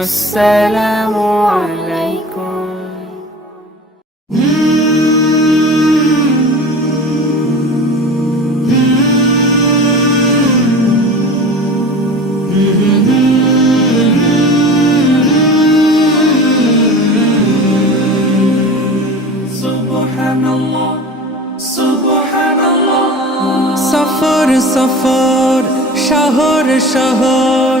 السلام عليكم. سبحان الله سبحان الله سفر شهر شهر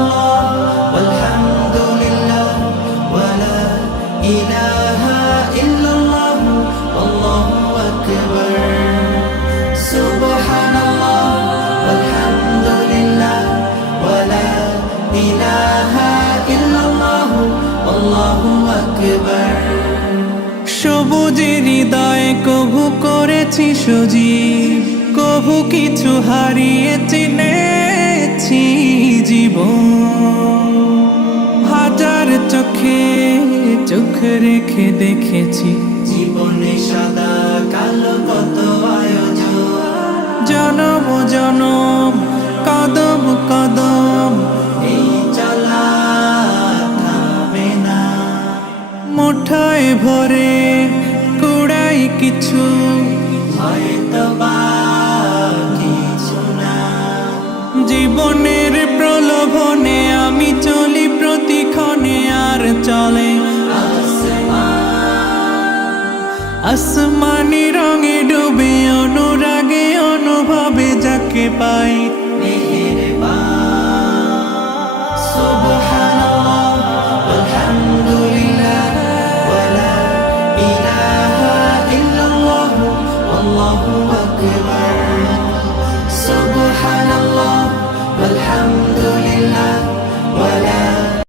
সবুজের হৃদয় কভু করেছি সজীব কভু কিছু হারিয়ে চিনেছি জীবন। হাজার চোখে চোখ রেখে দেখেছি। জীবনে সাদা কালো কত আয়োজন। জনম জনম কদম কদম। এই চলা থামবে না। মুঠায় ভরে কুড়াই কিছু। হয়তো বা জীবনের প্রলোভনে আমি চলি প্রতিক্ষণে আর চলে